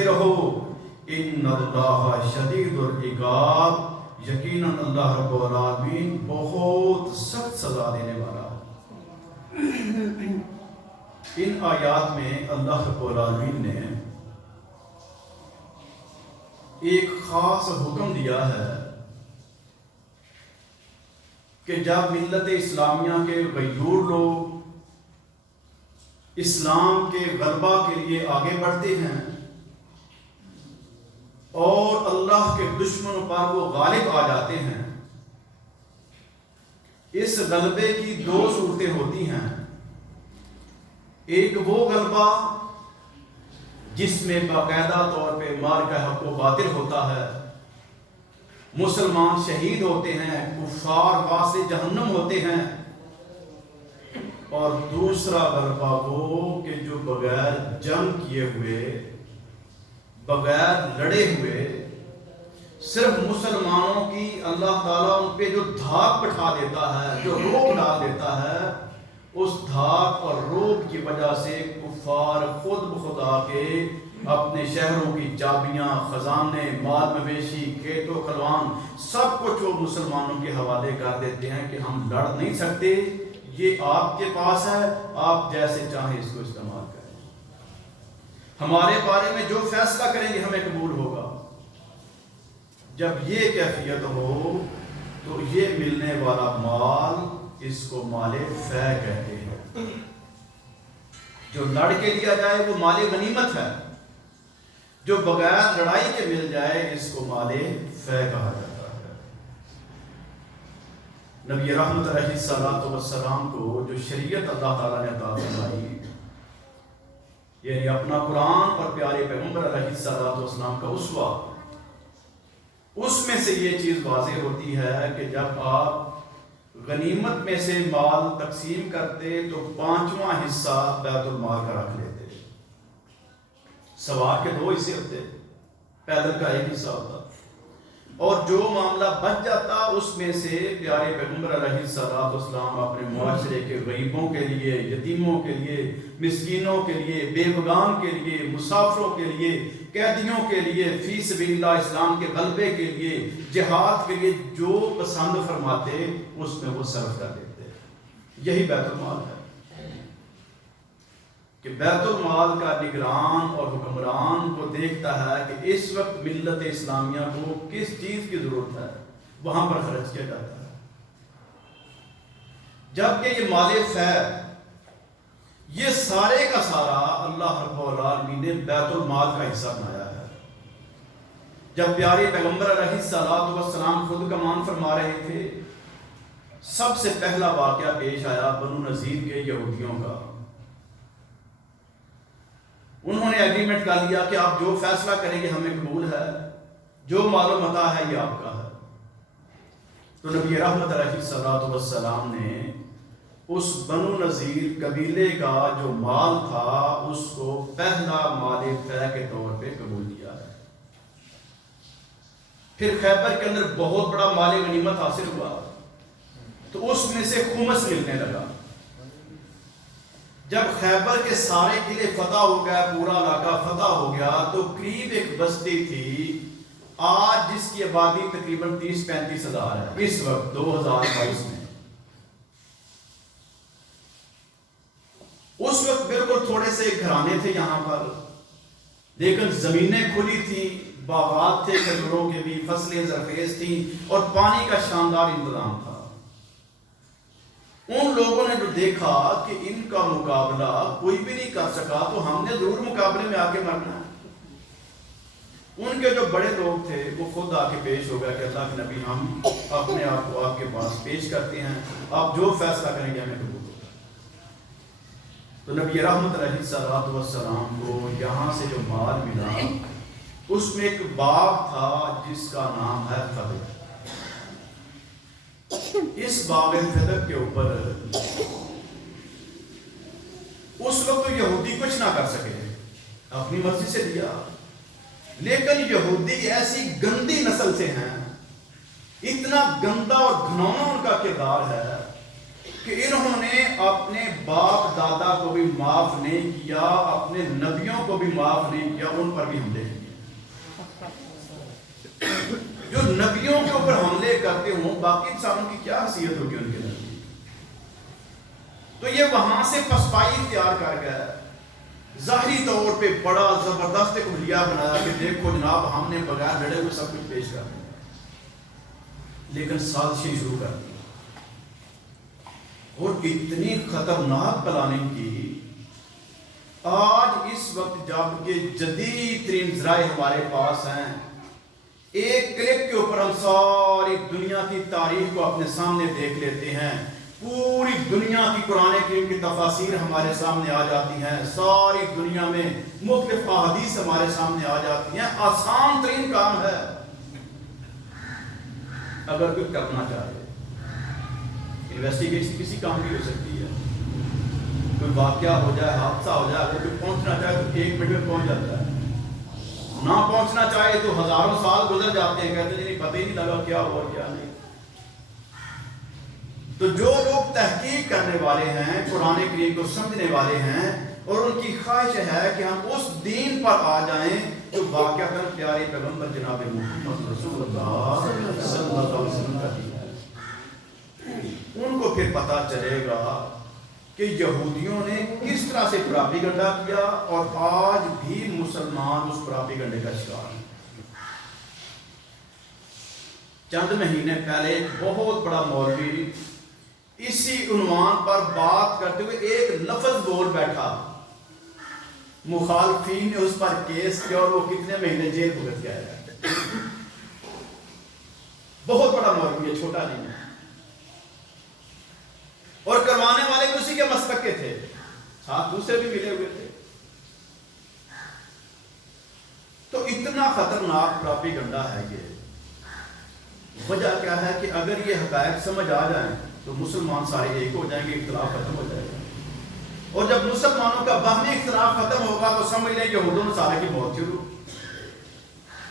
ڈرتے رہو، ان اللہ شدید العقاب، یقیناً اللہ رب العالمین بہت سخت سزا دینے والا ہے۔ ان آیات میں اللہ رب العالمین نے ایک خاص حکم دیا ہے کہ جب ملت اسلامیہ کے غیور لوگ اسلام کے غلبہ کے لیے آگے بڑھتے ہیں اور اللہ کے دشمنوں پر وہ غالب آ جاتے ہیں، اس غلبے کی دو صورتیں ہوتی ہیں۔ ایک وہ غلبہ جس میں باقاعدہ طور پہ مار کا حق و باطل ہوتا ہے، مسلمان شہید ہوتے ہیں، کفار واسطے جہنم ہوتے ہیں، اور دوسرا غلبہ وہ کہ جو بغیر جنگ کیے ہوئے، بغیر لڑے ہوئے، صرف مسلمانوں کی اللہ تعالیٰ ان پہ جو دھاک بٹھا دیتا ہے، جو روب ڈال دیتا ہے، اس دھاک اور روب کی وجہ سے کفار خود بخود آ کے اپنے شہروں کی چابیاں، خزانے، مال مویشی، کھیت و کھلوان سب کچھ وہ مسلمانوں کے حوالے کر دیتے ہیں کہ ہم لڑ نہیں سکتے، یہ آپ کے پاس ہے، آپ جیسے چاہیں اس کو استعمال کریں، ہمارے بارے میں جو فیصلہ کریں گے ہمیں قبول ہوگا۔ جب یہ کیفیت ہو تو یہ ملنے والا مال، اس کو مال فے کہتے ہیں۔ جو لڑ کے لیا جائے وہ مال غنیمت ہے، جو بغیر لڑائی کے مل جائے اس کو مال فے کہا جاتا ہے۔ نبی رحمت علیہ السلام کو جو شریعت اللہ تعالیٰ نے عطا فرمائی، یعنی اپنا قرآن اور پیارے پیغمبر علیہ السلام کا اسوہ، اس میں سے یہ چیز واضح ہوتی ہے کہ جب آپ غنیمت میں سے مال تقسیم کرتے تو 5واں حصہ بیت المال کا رکھ لیتے، سوار کے 2 حصے ہوتے، پیدل کا 1 حصہ ہوتا، اور جو معاملہ بچ جاتا اس میں سے پیارے پیغمبر علیہ السلام اپنے معاشرے کے غریبوں کے لیے، یتیموں کے لیے، مسکینوں کے لیے، بیوگان کے لیے، مسافروں کے لیے، قیدیوں کے لیے، فی سبیل اللہ اسلام کے غلبے کے لیے، جہاد کے لیے جو پسند فرماتے اس میں وہ صرف کر دیتے۔ یہی بیت المال ہے کہ بیت المال کا نگران اور حکمران کو دیکھتا ہے کہ اس وقت ملت اسلامیہ کو کس چیز کی ضرورت ہے، وہاں پر خرچ کیا جاتا ہے۔ جبکہ یہ مال فے، یہ سارے کا سارا اللہ رب العالمین نے بیت المال کا حصہ بنایا ہے۔ جب پیارے پیغمبر علیہ السلام خود کمان فرما رہے تھے، سب سے پہلا واقعہ پیش آیا بنو نذیر کے یہودیوں کا۔ انہوں نے ایگریمنٹ کر لیا کہ آپ جو فیصلہ کریں گے ہمیں قبول ہے، جو مال و متاع ہے یہ آپ کا ہے۔ تو نبی رحمت علیہ السلام نے اس بنو نذیر قبیلے کا جو مال تھا اس کو پہلا مال فے کے طور پہ قبول کیا ہے۔ پھر خیبر کے اندر بہت بڑا مال غنیمت حاصل ہوا تو اس میں سے خمس ملنے لگا۔ جب خیبر کے سارے قلعے فتح ہو گیا، پورا علاقہ فتح ہو گیا، تو قریب ایک بستی تھی آج جس کی آبادی تقریباً 30-35 ہزار ہے اس وقت 2022 میں۔ اس وقت بالکل تھوڑے سے گھرانے تھے یہاں پر، لیکن زمینیں کھلی تھیں، باغات تھے کھجوروں کے بھی، فصلیں زرخیز تھیں اور پانی کا شاندار انتظام تھا۔ ان لوگوں نے جو دیکھا کہ ان کا مقابلہ کوئی بھی نہیں کر سکا تو ہم نے ضرور مقابلے میں آ کے مرنا ہے۔ ان کے جو بڑے لوگ تھے وہ خود آ کے پیش ہو گیا کہ اللہ کے نبی ہم اپنے آپ کو آپ کے پاس پیش کرتے ہیں، آپ جو فیصلہ کریں گے ہمیں قبول ہوگا۔ تو نبی رحمت علیہ السلام کو یہاں سے جو مال ملا اس میں ایک باغ تھا جس کا نام ہے فدق۔ اس باغ فدق کے اوپر اس وقت تو یہودی کچھ نہ کر سکے، اپنی مرضی سے دیا، لیکن یہودی ایسی گندی نسل سے ہیں، اتنا گندا اور گھناؤنا ان کا کردار ہے کہ انہوں نے اپنے باپ دادا کو بھی معاف نہیں کیا، اپنے نبیوں کو بھی معاف نہیں کیا، ان پر بھی حملے کیے۔ جو نبیوں کے اوپر حملے کرتے ہوں باقی انسانوں کی کیا حیثیت ہوگی ان کے نزدیک؟ تو یہ وہاں سے پسپائی اختیار کر گیا، ظاہری طور پہ بڑا زبردست ایک حلیہ بنایا کہ دیکھو جناب ہم نے بغیر لڑے ہوئے سب کچھ پیش کر دیا، لیکن سازشیں شروع کر دی اور اتنی خطرناک پلاننگ کی۔ آج اس وقت جب کہ جدید ترین ذرائع ہمارے پاس ہیں، ایک کلک کے اوپر ہم ساری دنیا کی تاریخ کو اپنے سامنے دیکھ لیتے ہیں، پوری دنیا کی قرآن کریم کی تفاسیر ہمارے سامنے آ جاتی ہیں، ساری دنیا میں مختلف احادیث ہمارے سامنے آ جاتی ہیں۔ آسان ترین کام ہے اگر کوئی کرنا چاہے۔ انویسٹیگیشن کسی کام کی ہو سکتی ہے، کوئی واقعہ ہو جائے، حادثہ ہو جائے، اگر کوئی پہنچنا چاہے تو 1 منٹ میں پہنچ جاتا ہے، نہ پہنچنا چاہے تو ہزاروں سال گزر جاتے ہیں، کہتے ہیں نہیں پتہ ہی نہیں لگا کیا ہوا کیا نہیں۔ تو جو لوگ تحقیق کرنے والے ہیں، قرآن کریم کو سمجھنے والے ہیں، اور ان کی خواہش ہے کہ ہم اس دین پر آ جائیں جو واقعتاً پیارے پیغمبر جناب محمد رسول اللہ صلی اللہ علیہ وسلم کا دین ہے، ان کو پھر پتہ چلے گا کہ یہودیوں نے کس طرح سے پراپیگنڈا کیا، اور آج بھی مسلمان اس پراپیگنڈے کا شکار ہیں۔ چند مہینے پہلے ایک بہت بڑا مولوی اسی عنوان پر بات کرتے ہوئے ایک لفظ بول بیٹھا، مخالفین نے اس پر کیس کیا اور وہ کتنے مہینے جیل بھگت گیا ہے۔ بہت بڑا مولوی ہے، چھوٹا نہیں ہے، اور کروانے والے بھی اسی کے مسلک کے تھے، ساتھ دوسرے بھی ملے ہوئے تھے۔ تو اتنا خطرناک پراپیگنڈا ہے یہ۔ وجہ کیا ہے کہ اگر یہ حقائق سمجھ آ جائیں تو مسلمان سارے ایک ہو جائیں گے، اختلاف ختم ہو جائے گا، اور جب مسلمانوں کا باہمی اختلاف ختم ہوگا تو سمجھ لیں یہود و نصارہ کی موت شروع۔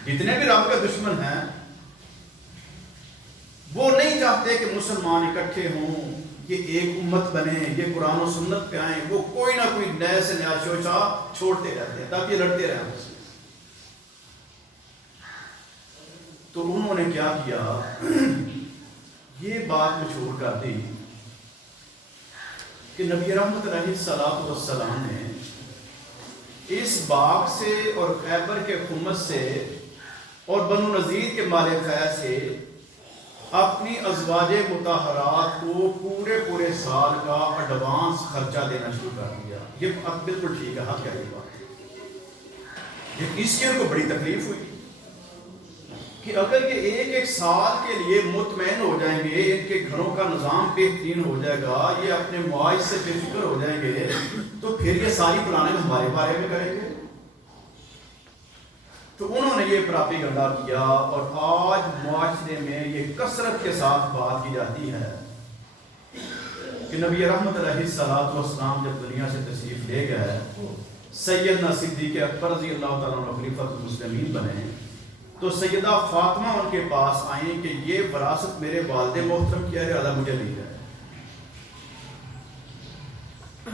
جتنے بھی رب کے دشمن ہیں وہ نہیں چاہتے کہ مسلمان اکٹھے ہوں، یہ ایک امت بنے، یہ قرآن و سنت پہ آئیں، وہ کوئی نہ کوئی نئے سے نیا شوشہ چھوڑتے رہتے ہیں تاکہ لڑتے رہیں۔ تو انہوں نے کیا کیا، یہ بات مشہور کر دی کہ نبی رحمت علیہ الصلوۃ والسلام نے اس باغ سے اور خیبر کے خمس سے اور بنو نذیر کے مال خیر سے اپنی ازواج مطہرات کو پورے سال کا ایڈوانس خرچہ دینا شروع کر دیا۔ یہ اب بالکل ٹھیک ہے، حق ہے یہ بات۔ اس لیے ان کو بڑی تکلیف ہوئی کہ اگر یہ ایک سال کے لیے مطمئن ہو جائیں گے، ان کے گھروں کا نظام بہترین ہو جائے گا، یہ اپنے معاش سے بے فکر ہو جائیں گے، تو پھر یہ ساری پلاننگ ہمارے بارے میں کریں گے۔ تو انہوں نے یہ پراپیگنڈا کیا، اور آج معاشرے میں یہ کثرت کے ساتھ بات کی جاتی ہے کہ نبی رحمت علیہ الصلوۃ والسلام جب دنیا سے تشریف لے گئے، سیدنا صدیق اکبر رضی اللہ تعالیٰ عنہ خلیفۃ المسلمین بنے، تو سیدہ فاطمہ ان کے پاس آئیں کہ یہ وراثت میرے والد محترم کی ہے، لہذا مجھے نہیں ہے۔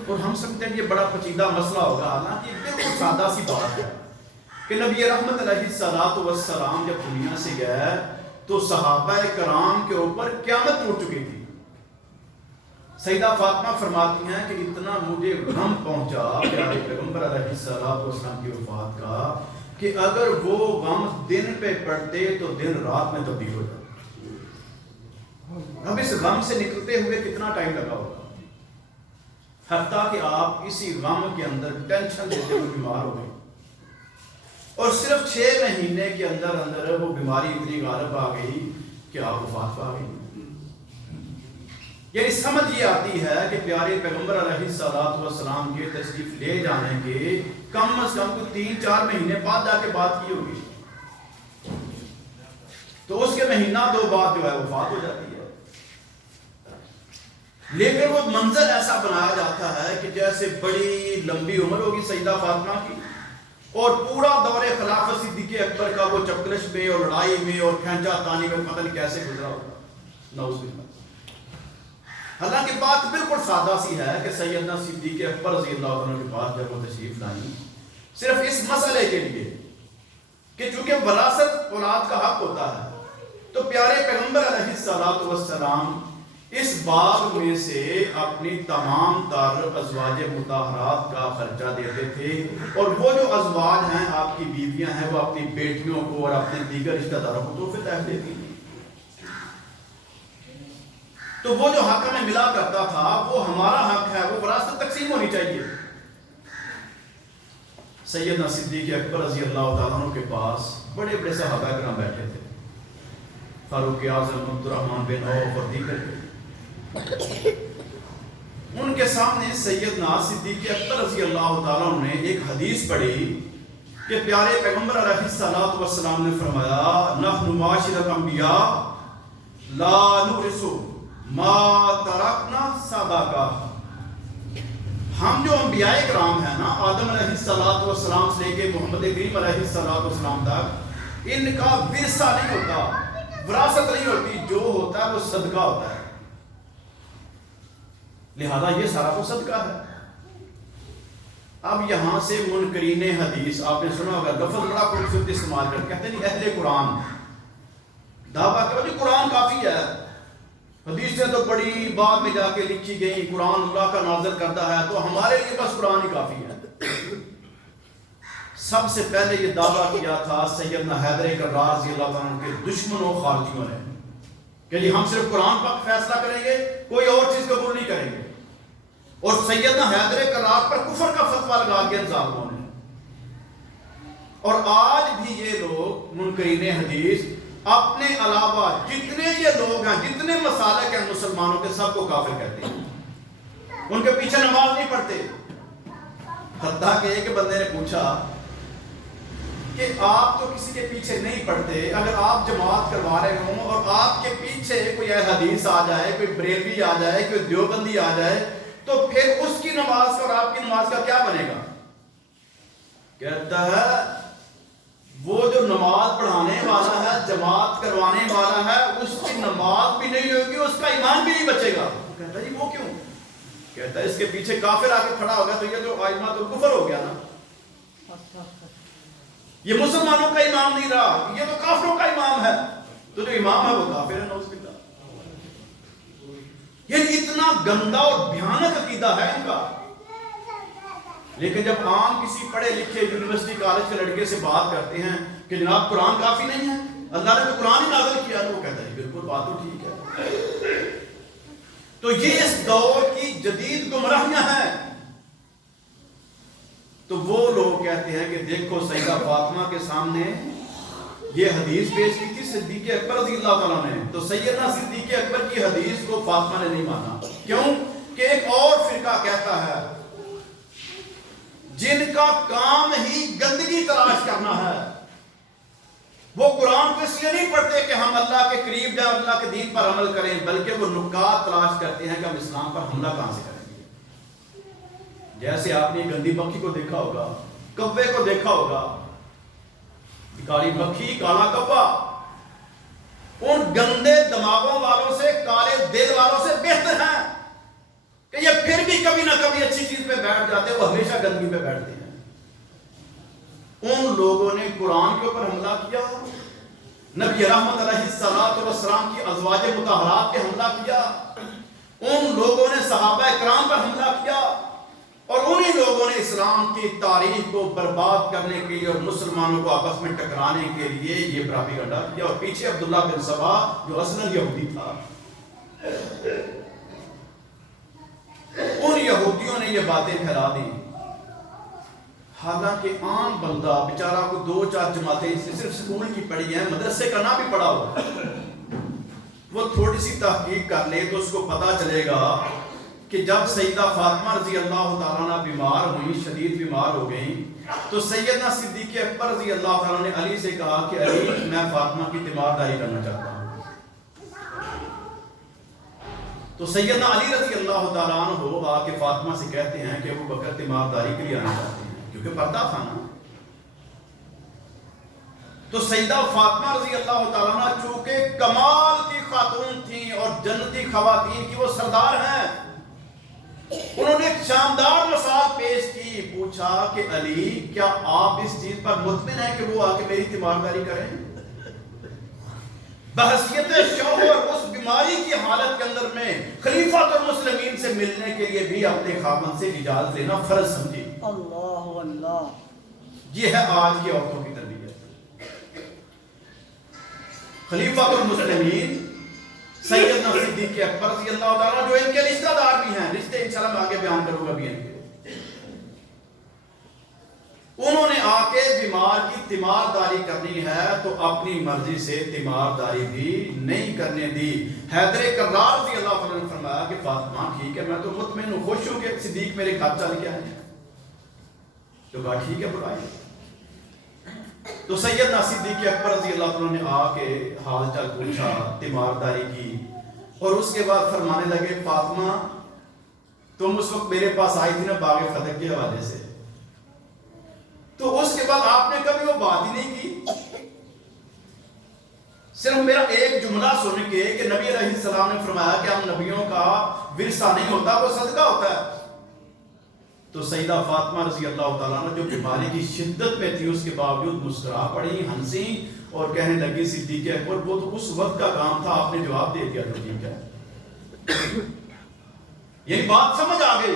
اور ہم سمجھتے ہیں یہ بڑا پیچیدہ مسئلہ ہوگا، حالانکہ یہ بالکل سادہ سی بات ہے کہ نبی رحمت علیہ الصلوۃ والسلام جب دنیا سے گئے تو صحابہ کرام کے اوپر قیامت ٹوٹ چکی تھی۔ سیدہ فاطمہ فرماتی ہیں کہ اتنا مجھے غم پہنچا پیارے پیغمبر علیہ الصلوۃ والسلام کی وفات کا کہ اگر وہ غم دن پہ پڑتے تو دن رات میں تبدیل ہو جاتا۔ اب اس غم سے نکلتے ہوئے کتنا ٹائم لگا ہوگا، حتیٰ کہ آپ اسی غم کے اندر ٹینشن دیتے ہوئے بیمار ہو گئے، اور صرف 6 مہینے کے اندر وہ بیماری اتنی غالب آ گئی کہ آپ وفات پا گئی۔ یعنی سمجھ یہ آتی ہے کہ پیارے پیغمبر علیہ الصلوۃ والسلام کے تشریف لے جانے کے کم از کم 3-4 مہینے بعد جا کے بات کی ہوگی، تو اس کے مہینہ 2 بعد جو ہے وفات ہو جاتی ہے۔ لیکن وہ منظر ایسا بنایا جاتا ہے کہ جیسے بڑی لمبی عمر ہوگی سیدہ فاطمہ کی، اور پورا دور خلافت صدیق اکبر کا وہ چپکلش میں اور لڑائی میں اور کھینچا تانی میں پتہ نہیں کیسے گزرا ہوگا، نعوذ باللہ۔ حالانکہ بات بالکل سادہ سی ہے کہ سیدنا صدیق اکبر رضی اللہ عنہ کے پاس جب وہ تشریف لائیں صرف اس مسئلے کے لیے کہ چونکہ وراثت اولاد کا حق ہوتا ہے، تو پیارے پیغمبر علیہ الصلوۃ والسلام اس باب میں سے اپنی تمام تر ازواج مطہرات کا خرچہ دیتے تھے، اور وہ جو ازواج ہیں آپ کی بیویاں ہیں وہ اپنی بیٹیوں کو اور اپنے دیگر رشتہ داروں کو تحفے تحفے دیتی ہیں۔ تو وہ جو حق ہمیں ملا کرتا تھا وہ ہمارا حق ہے، وہ وراثت تقسیم ہونی چاہیے۔ سیدنا صدیق اکبر رضی اللہ تعالیٰ عنہ کے پاس بڑے بڑے صحابہ کرام بیٹھے تھے، فاروق اعظم، عبد الرحمن بن عوف اور دیگر۔ ان کے سامنے سیدنا صدیق اکبر رضی اللہ تعالیٰ عنہ نے ایک حدیث پڑھی کہ پیارے پیغمبر علیہ الصلوۃ والسلام نے فرمایا، نحن معاشر الانبیاء لا نورث ما ترکنا صدقہ۔ ہم جو انبیاء کرام ہیں نا، آدم علیہ الصلوۃ والسلام سے لے کے محمد کریم علیہ الصلوۃ والسلام تک، ان کا ورثہ نہیں ہوتا، وراثت نہیں ہوتی، جو ہوتا ہے وہ صدقہ ہوتا ہے۔ لہذا یہ سارا وہ صدقہ ہے۔ اب یہاں سے منکرین حدیث، آپ نے سنا ہوگا لفظ بڑا خوبصورت استعمال کر، کہتے ہیں اہل قرآن، دعویٰ کہ جی قرآن کافی ہے، حدیثیں تو بڑی بعد میں جا کے لکھی گئی، قرآن اللہ کا نازل کرتا ہے، تو ہمارے لیے بس قرآن ہی کافی ہے۔ سب سے پہلے یہ دعویٰ کیا تھا سیدنا حیدر کرار رضی اللہ عنہ کے دشمنوں خارجیوں نے کہ جی ہم صرف قرآن پر فیصلہ کریں گے، کوئی اور چیز قبول نہیں کریں گے، اور سیدنا حیدر کرار پر کفر کا فتویٰ لگا دیا ان ظالموں نے۔ اور آج بھی یہ لوگ منکرین حدیث اپنے علاوہ جتنے یہ لوگ ہیں، جتنے مسالک ہیں مسلمانوں کے، سب کو کافر کہتے ہیں، ان کے پیچھے نماز نہیں پڑھتے۔ حتیٰ کہ ایک بندے نے پوچھا کہ آپ تو کسی کے پیچھے نہیں پڑھتے، اگر آپ جماعت کروا رہے ہوں اور آپ کے پیچھے کوئی حدیث آ جائے، کوئی بریلوی آ جائے، کوئی دیوبندی آ جائے، تو پھر اس کی نماز کا اور آپ کی نماز کا کیا بنے گا؟ کہتا ہے وہ جو نماز پڑھانے والا ہے، جماعت کروانے والا ہے، اس کی نماز بھی نہیں ہوگی، اس کا ایمان بھی نہیں بچے گا۔ کہتا ہے وہ کیوں؟ کہتا ہے اس کے پیچھے کافر آ کے کھڑا ہوگا تو یہ تو ائمۃ الکفر ہو گیا نا، یہ مسلمانوں کا امام نہیں رہا، یہ تو کافروں کا امام ہے، تو جو امام ہے وہ کافر ہے، نعوذ باللہ۔ یہ اتنا گندا اور بھیانک عقیدہ ہے ان کا۔ لیکن جب عام کسی پڑھے لکھے یونیورسٹی کالج کے لڑکے سے بات کرتے ہیں کہ جناب قرآن کافی نہیں ہے، اللہ نے تو قرآن ہی نازل کیا، تو وہ کہتا ہے بالکل بات تو ٹھیک ہے۔ تو یہ اس دور کی جدید گمراہیاں ہیں۔ تو وہ لوگ کہتے ہیں کہ دیکھو سیدہ فاطمہ کے سامنے یہ حدیث پیش کی تھی صدیق اکبر رضی اللہ تعالیٰ نے، تو سیدنا صدیق اکبر کی حدیث کو فاطمہ نے نہیں مانا۔ کیوں کہ ایک اور فرقہ کہتا ہے جن کا کام ہی گندگی تلاش کرنا ہے، وہ قرآن کو اس لیے نہیں پڑھتے کہ ہم اللہ کے قریب جائیں، اللہ کے دین پر عمل کریں، بلکہ وہ نکات تلاش کرتے ہیں کہ ہم اسلام پر حملہ کہاں سے کریں گے۔ جیسے آپ نے گندی مکھی کو دیکھا ہوگا، کوے کو دیکھا ہوگا، کالی مکھی، کالا کوا، ان گندے دماغوں والوں سے، کالے دل والوں سے بہتر ہیں کہ یہ پھر بھی کبھی نہ کبھی اچھی چیز پہ بیٹھ جاتے ہیں، وہ ہمیشہ گندگی پہ بیٹھتے ہیں۔ ان لوگوں نے قرآن کے اوپر حملہ کیا، نبی رحمت علیہ الصلوۃ والسلام کی ازواج مطہرات پہ حملہ کیا، ان لوگوں نے صحابہ کرام پر حملہ کیا، اور انہی لوگوں نے اسلام کی تاریخ کو برباد کرنے کے لیے اور مسلمانوں کو آپس میں ٹکرانے کے لیے یہ پراپیگنڈا کیا، اور پیچھے عبداللہ بن سبا جو اصلاً یہودی تھا، ان یہودیوں نے یہ باتیں پھیلا دی۔ حالانکہ عام بندہ بیچارہ کو 2-4 جماعتیں صرف سکول کی پڑھی ہیں، مدرسے کا نہ بھی پڑھا ہو، وہ تھوڑی سی تحقیق کر لے تو اس کو پتا چلے گا کہ جب سیدہ فاطمہ رضی اللہ تعالیٰ عنہ بیمار ہوئی، شدید بیمار ہو گئیں، تو سیدنا صدیق اکبر رضی اللہ تعالیٰ نے علی سے کہا کہ علی میں فاطمہ کی تیمارداری کرنا چاہتا ہوں۔ تو سیدنا علی رضی اللہ تعالیٰ عنہ آ کے فاطمہ سے کہتے ہیں کہ ابو بکر تیمارداری کے لیے آنا چاہتے ہیں، کیونکہ پردہ تھا نا۔ تو سیدہ فاطمہ رضی اللہ تعالیٰ عنہ چونکہ کمال کی خاتون تھیں اور جنتی خواتین کی وہ سردار ہیں، انہوں نے ایک شاندار مثال پیش کی، پوچھا کہ علی کیا آپ اس چیز پر مطمئن ہیں کہ وہ آ کے میری تیمارداری کریں؟ بحثیت شوہر اس بیماری کی حالت کے اندر میں خلیفۃ المسلمین سے ملنے کے لیے بھی اپنے خاوند سے اجازت لینا فرض سمجھی۔ اللہ اللہ، یہ ہے آج کی عورتوں کی تربیت۔ خلیفۃ المسلمین سیدنا صدیق اکبر رضی اللہ تعالیٰ جو ان کے رشتہ دار بھی ہیں، رشتے انشاءاللہ میں آگے بیان کروں گا بھی ان کے، انہوں نے آ کے بیمار کی تیمارداری ہے تو اپنی مرضی سے تیمارداری بھی نہیں کرنے دی۔ حیدر کرار رضی اللہ تعالیٰ نے فرمایا کہ فاطمہ ٹھیک ہے، میں تو مطمئن ہوں، خوش ہوں کہ صدیق میرے گھر چل کے آئے، تو کہا ٹھیک ہے بلائیے۔ تو سیدنا صدیق اکبر رضی اللہ تعالیٰ نے آ کے حال چال پوچھا، تیمارداری کی، اور اس کے بعد فرمانے لگے فاطمہ تم اس وقت میرے پاس آئی تھی نا باغ فتح کے حوالے سے، تو اس کے بعد آپ نے کبھی وہ بات ہی نہیں کی، صرف میرا ایک جملہ سن کے کہ نبی علیہ السلام نے فرمایا کہ ہم نبیوں کا ورثہ نہیں ہوتا، وہ صدقہ ہوتا ہے۔ تو سیدہ فاطمہ رضی اللہ تعالیٰ عنہ جو بیماری کی شدت میں تھی اس کے باوجود مسکرا پڑی، ہنسی اور کہنے لگی صدیق اکبر وہ تو اس وقت کا کام تھا، آپ نے جواب دے دیا تو ٹھیک ہے، یعنی بات سمجھ آ گئی۔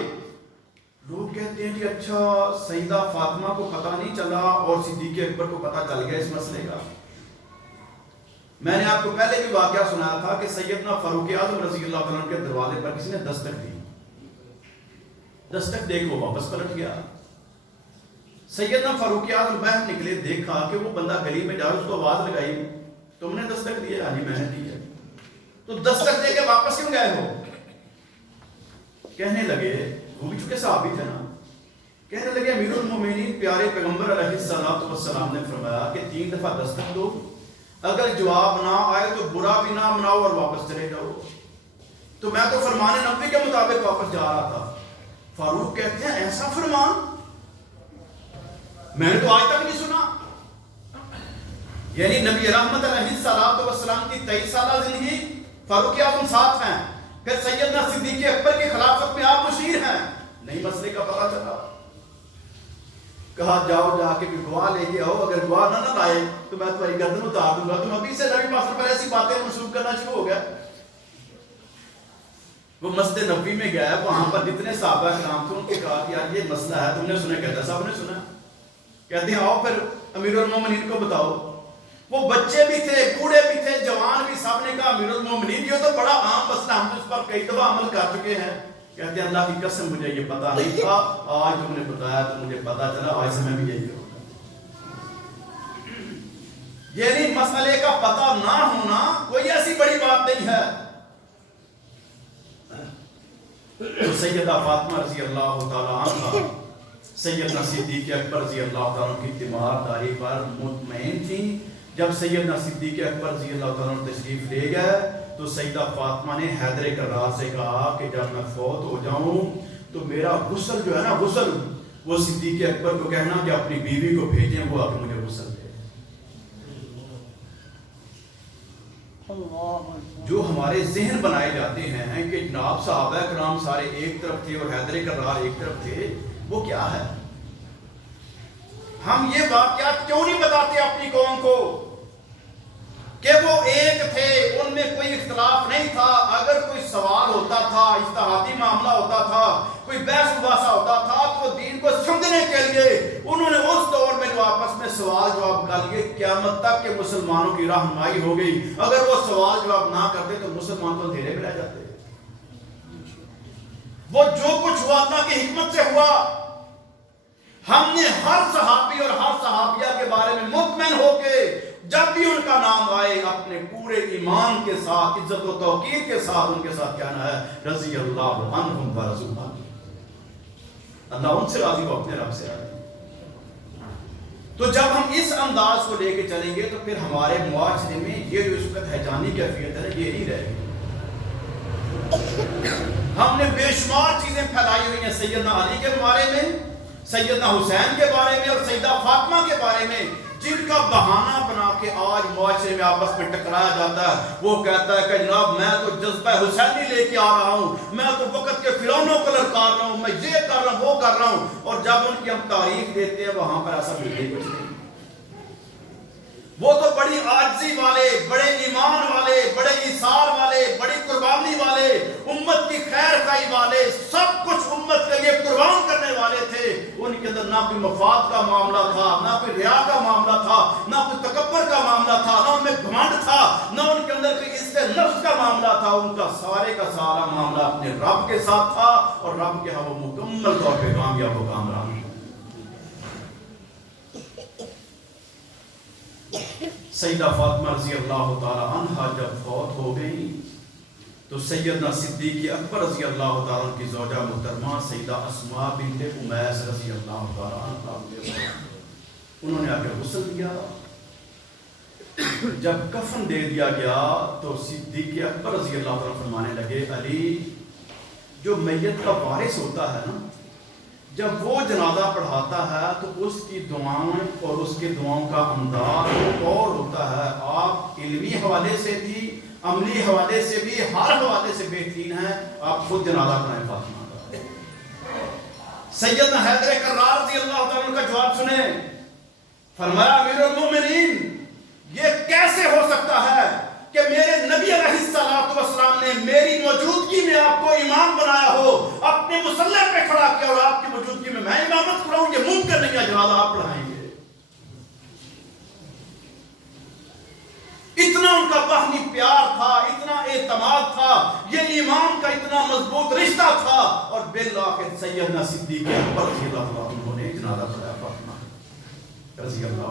لوگ کہتے ہیں کہ اچھا سیدہ فاطمہ کو پتہ نہیں چلا اور صدیق اکبر کو پتہ چل گیا اس مسئلے کا۔ میں نے آپ کو پہلے بھی واقعہ سنایا تھا کہ سیدنا فاروق اعظم رضی اللہ تعالیٰ عنہ کے دروازے پر کسی نے دستک دی، دستک دے کے وہ واپس پلٹ گیا۔ سیدنا فاروق اعظم باہر نکلے، دیکھا کہ وہ بندہ گلی میں جا، اس کو آواز لگائی تم نے دستک دی ہے؟ ہاں جی میں نے دی ہے۔ تو دستک دے کے واپس کیوں گئے ہو؟ کہنے لگے، وہ بھی چونکہ صحابی تھے نا، کہنے لگے امیر المومنین پیارے پیغمبر علیہ السلام نے فرمایا کہ 3 دفعہ دستک دو، اگر جواب نہ آئے تو برا بھی نہ مناؤ اور واپس چلے جاؤ۔ تو میں تو فرمان نبوی کے مطابق واپس جا رہا تھا۔ فاروق کہتے ہیں ایسا فرمان میں نے تو آج تک نہیں سنا، یعنی نبی رحمت علیہ السلام کی 23 سالہ زندگی فاروق اعظم ساتھ ہیں، پھر سیدنا صدیق اکبر کی خلافت میں آپ مشیر ہیں، نہیں مسئلے کا پتہ چلا۔ کہا جاؤ جا کے گواہ لے کے آؤ، اگر گواہ نہ لائے تو میں تمہاری گردن اتار دوں گا۔ تم ابھی سے نبی پاک پر ایسی باتیں منسوخ کرنا شروع ہو گیا۔ وہ مسجد نبوی میں گیا، وہاں پر جتنے صحابہ کرام تھے ان کو کہا کہ یار یہ مسئلہ ہے، تم نے سنا؟ کہتا صاحب نے سنا۔ کہتے ہیں آؤ پھر امیر المومنین کو بتاؤ۔ وہ بچے بھی تھے، بوڑھے بھی تھے، جوان بھی، سب نے کہا امیر المومنین یہ تو بڑا عام مسئلہ، ہم اس پر کئی دفعہ عمل کر چکے ہیں۔ کہتے ہیں اللہ کی قسم مجھے یہ پتا نہیں تھا، آج تم نے بتایا تو مجھے پتا چلا، آج سے میں بھی یہی کروں گا۔ یعنی مسئلے کا پتہ نہ ہونا کوئی ایسی بڑی بات نہیں ہے۔ تو سیدہ فاطمہ رضی اللہ تعالیٰ عنہ سیدنا صدیق اکبر رضی اللہ تعالیٰ عنہ کی تیمارداری پر مطمئن تھی۔ جب سیدنا صدیق اکبر رضی اللہ تعالیٰ عنہ تشریف لے گئے تو سیدہ فاطمہ نے حیدر کرار سے کہا کہ جب میں فوت ہو جاؤں تو میرا غسل جو ہے نا، غسل وہ صدیق اکبر کو کہنا کہ اپنی بیوی کو بھیجیں، وہ آ کے مجھے غسل دے۔ جو ہمارے ذہن بنائے جاتے ہیں کہ جناب صحابہ کرام سارے ایک طرف تھے اور حیدر کرار ایک طرف تھے، وہ کیا ہے؟ ہم یہ واقعات کیوں نہیں بتاتے اپنی قوم کو کہ وہ ایک تھے، ان میں کوئی اختلاف نہیں تھا؟ اگر کوئی سوال ہوتا تھا، اجتہادی معاملہ ہوتا تھا، کوئی بحث مباحثہ ہوتا تھا تو دین کو سمجھنے کے لیے انہوں نے اس دور میں جو آپس میں سوال جواب کر لیے، قیامت تک کے مسلمانوں کی رہنمائی ہو گئی۔ اگر وہ سوال جواب نہ کرتے تو مسلمان تو اندھیرے میں رہ جاتے۔ وہ جو کچھ ہوا اللہ کی حکمت سے ہوا۔ ہم نے ہر صحابی اور ہر صحابیہ کے بارے میں مطمئن ہو کے جب بھی ان کا نام آئے اپنے پورے ایمان کے ساتھ، عزت و توقیر کے ساتھ ان کے ساتھ کہنا ہے رضی اللہ عنہم ورضوا عنہ، اللہ ان سے راضی، وہ اپنے رب سے راضی۔ تو جب ہم اس انداز کو لے کے چلیں گے تو پھر ہمارے معاشرے میں یہ جو اس وقت حیجانی کیفیت ہے یہ نہیں رہے گی۔ ہم نے بے شمار چیزیں پھیلائی ہوئی ہیں سیدنا علی کے بارے میں، سیدنا حسین کے بارے میں اور سیدہ فاطمہ کے بارے میں، جن کا بہانہ بنا کہ آج معاشرے میں آپس میں ٹکرایا جاتا ہے، وہ کہتا ہے کہ جناب میں تو جذبہ حسینی لے کے آ رہا ہوں، میں تو وقت کے فرعونوں کو للکار رہا ہوں، میں یہ کر رہا ہوں وہ کر رہا ہوں، اور جب ان کی ہم تعریف دیتے ہیں وہاں پر ایسا ملے کچھ نہیں۔ وہ تو بڑی عاجزی والے، بڑے ایمان والے، بڑے ایثار والے، بڑی قربانی والے، امت کی خیر خواہی والے، سب کچھ امت کے لیے قربان کرنے والے تھے۔ ان کے اندر نہ کوئی مفاد کا معاملہ تھا، نہ کوئی ریا کا معاملہ تھا، نہ کوئی تکبر کا معاملہ تھا، نہ ان میں گھمنڈ تھا، نہ ان کے اندر کوئی عزت نفس کا معاملہ تھا۔ ان کا سارے کا سارا معاملہ اپنے رب کے ساتھ تھا، اور رب کے ہاں وہ مکمل طور پہ کامیاب و کامران۔ سیدہ فاطمہ رضی اللہ تعالی عنہا جب فوت ہو گئی تو سیدنا صدیق اکبر رضی اللہ تعالیٰ عنہ کی زوجہ محترمہ سیدہ اسماء بنت امیس رضی اللہ تعالیٰ عنہ انہوں نے آ کے غسل دیا۔ جب کفن دے دیا گیا تو صدیق اکبر رضی اللہ تعالیٰ فرمانے لگے، علی جو میت کا وارث ہوتا ہے نا، جب وہ جنازہ پڑھاتا ہے تو اس کی دعائیں اور اس کے دعاؤں کا انداز اور ہوتا ہے۔ آپ علمی حوالے سے بھی، عملی حوالے سے بھی، ہر حوالے سے بہترین ہیں۔ آپ خود جنازہ پڑھائیں فاطمہ کا۔ سیدنا حیدر کرار رضی اللہ تعالیٰ عنہ کا جواب سنیں، فرمایا امیر المومنین یہ کیسے ہو سکتا ہے کہ میرے نبی علیہ السلام نے میری موجودگی میں آپ کو امام بنایا ہو، اپنے مصلی پہ کھڑا کیا، اور آپ کی موجودگی میں امامت کراؤں؟ یہ ممکن نہیں ہے، جنازہ آپ پڑھائیں گے۔ اتنا ان کا باہمی پیار تھا، اتنا اعتماد تھا، یہ امام کا اتنا مضبوط رشتہ تھا، اور بالآخر سیدنا صدیق اکبر رضی اللہ عنہ نے جنازہ پڑھایا فاطمہ رضی اللہ